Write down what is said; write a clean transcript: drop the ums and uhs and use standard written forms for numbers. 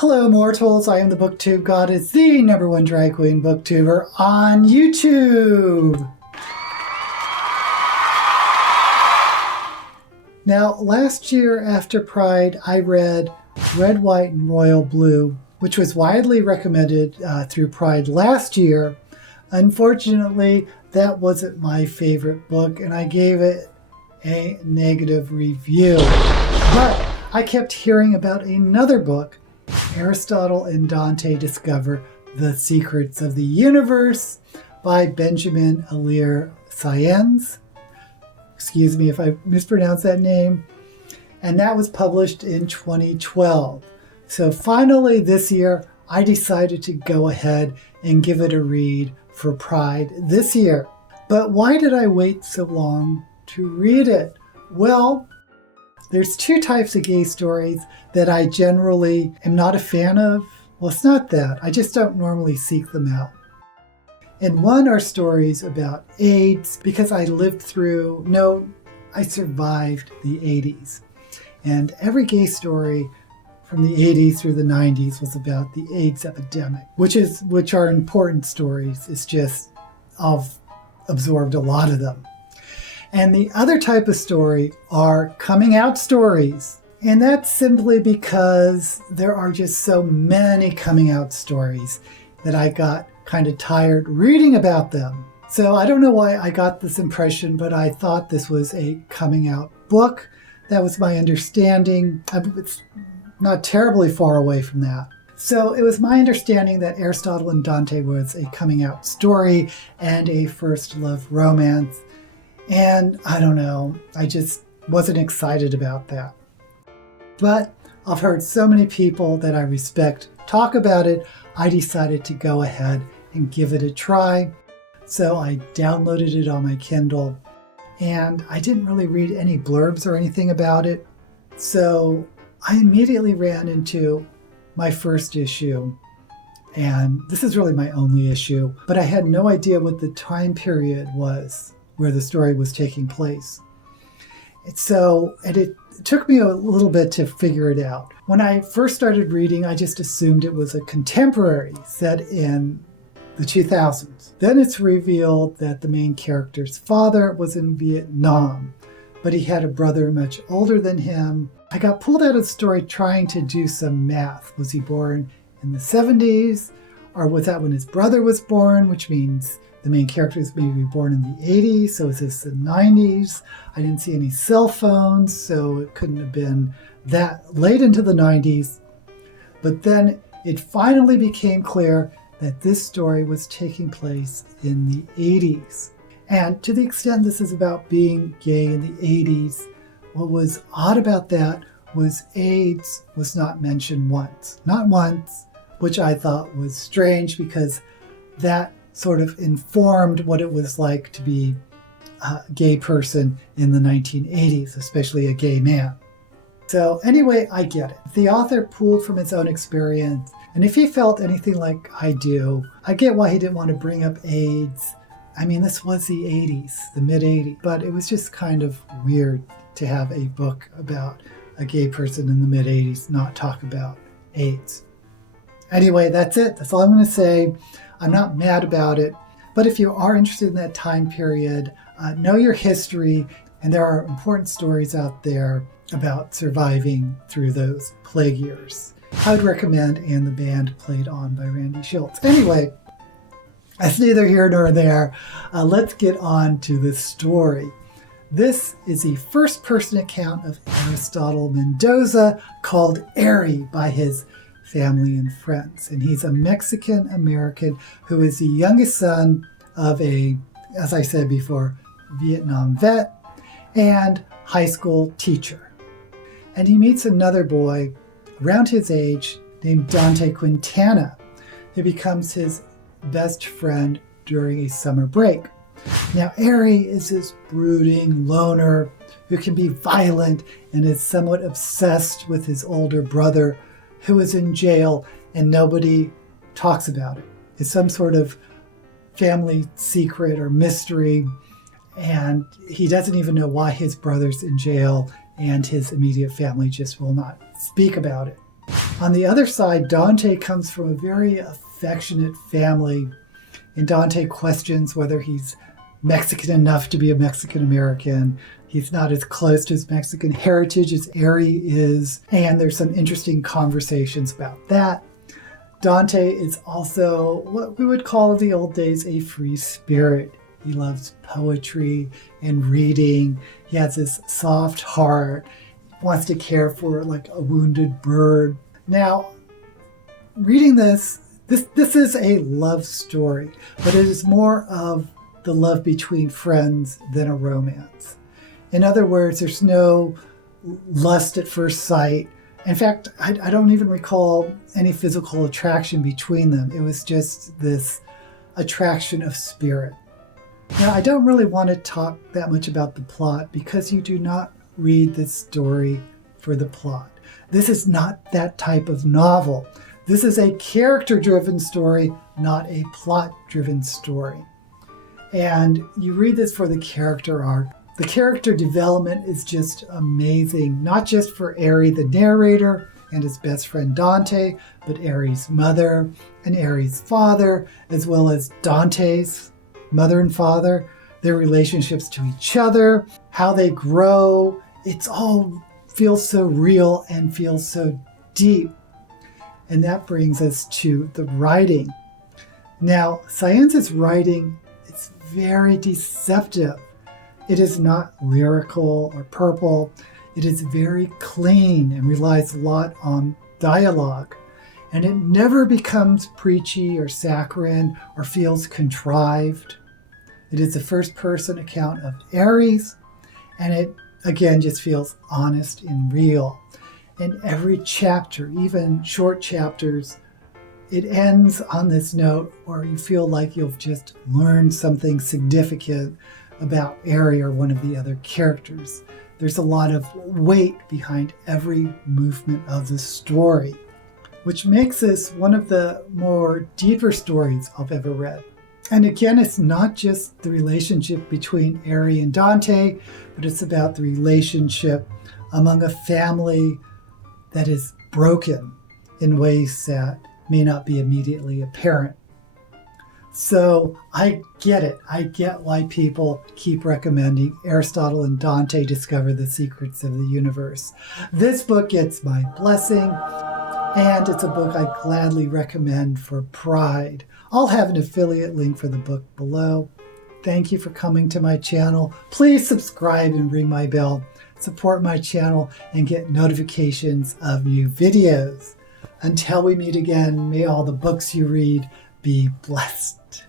Hello mortals, I am the booktube goddess, the #1 drag queen booktuber on YouTube. Now, last year after Pride, I read Red, White, and Royal Blue, which was widely recommended through Pride last year. Unfortunately, that wasn't my favorite book, and I gave it a negative review. But I kept hearing about another book, Aristotle and Dante Discover the Secrets of the Universe by Benjamin Alire Sáenz. Excuse me if I mispronounce that name. And that was published in 2012. So finally this year, I decided to go ahead and give it a read for Pride this year. But why did I wait so long to read it? Well, there's two types of gay stories that I generally am not a fan of. Well, it's not that. I just don't normally seek them out. And one are stories about AIDS, because I survived the 80s. And every gay story from the 80s through the 90s was about the AIDS epidemic, which are important stories. It's just I've absorbed a lot of them. And the other type of story are coming out stories. And that's simply because there are just so many coming out stories that I got kind of tired reading about them. So I don't know why I got this impression, but I thought this was a coming out book. That was my understanding. It's not terribly far away from that. So it was my understanding that Aristotle and Dante was a coming out story and a first love romance. And I don't know, I just wasn't excited about that. But I've heard so many people that I respect talk about it, I decided to go ahead and give it a try. So I downloaded it on my Kindle, and I didn't really read any blurbs or anything about it. So I immediately ran into my first issue, and this is really my only issue, but I had no idea what the time period was where the story was taking place. And it took me a little bit to figure it out. When I first started reading, I just assumed it was a contemporary set in the 2000s. Then it's revealed that the main character's father was in Vietnam, but he had a brother much older than him. I got pulled out of the story trying to do some math. Was he born in the 70s? Or was that when his brother was born, which means the main character is maybe born in the 80s, so is this the 90s? I didn't see any cell phones, so it couldn't have been that late into the 90s. But then it finally became clear that this story was taking place in the 80s. And to the extent this is about being gay in the 80s, what was odd about that was AIDS was not mentioned once. Not once, which I thought was strange because that sort of informed what it was like to be a gay person in the 1980s, especially a gay man. So anyway, I get it. The author pulled from his own experience, and if he felt anything like I do, I get why he didn't want to bring up AIDS. I mean, this was the 80s, the mid-80s, but it was just kind of weird to have a book about a gay person in the mid-80s not talk about AIDS. Anyway, that's it. That's all I'm going to say. I'm not mad about it, but if you are interested in that time period, know your history, and there are important stories out there about surviving through those plague years. I would recommend And the Band Played On by Randy Schultz. Anyway, that's neither here nor there. Let's get on to the story. This is a first-person account of Aristotle Mendoza called Ari by his family and friends. And he's a Mexican-American who is the youngest son of a, as I said before, Vietnam vet and high school teacher. And he meets another boy around his age named Dante Quintana, who becomes his best friend during a summer break. Now, Ari is this brooding loner who can be violent and is somewhat obsessed with his older brother, who is in jail and nobody talks about it. It's some sort of family secret or mystery, and he doesn't even know why his brother's in jail, and his immediate family just will not speak about it. On the other side, Dante comes from a very affectionate family, and Dante questions whether he's Mexican enough to be a Mexican American. He's not as close to his Mexican heritage as Ari is, and there's some interesting conversations about that. Dante is also what we would call in the old days a free spirit. He loves poetry and reading. He has this soft heart, wants to care for like a wounded bird. Now, reading this is a love story, but it is more of the love between friends than a romance. In other words, there's no lust at first sight. In fact, I don't even recall any physical attraction between them. It was just this attraction of spirit. Now, I don't really want to talk that much about the plot because you do not read this story for the plot. This is not that type of novel. This is a character-driven story, not a plot-driven story. And you read this for the character arc. The character development is just amazing, not just for Ari, the narrator, and his best friend Dante, but Ari's mother and Ari's father, as well as Dante's mother and father, their relationships to each other, how they grow. It's all feels so real and feels so deep. And that brings us to the writing. Now, Sáenz's writing is very deceptive. It is not lyrical or purple. It is very clean and relies a lot on dialogue. And it never becomes preachy or saccharine or feels contrived. It is a first-person account of Aries, and it, again, just feels honest and real. In every chapter, even short chapters, it ends on this note where you feel like you've just learned something significant about Ari or one of the other characters. There's a lot of weight behind every movement of the story, which makes this one of the more deeper stories I've ever read. And again, it's not just the relationship between Ari and Dante, but it's about the relationship among a family that is broken in ways that may not be immediately apparent. So I get it. I get why people keep recommending Aristotle and Dante Discover the Secrets of the Universe. This book gets my blessing, and it's a book I gladly recommend for pride. I'll have an affiliate link for the book below. Thank you for coming to my channel. Please subscribe and ring my bell. Support my channel and get notifications of new videos. Until we meet again, may all the books you read be blessed.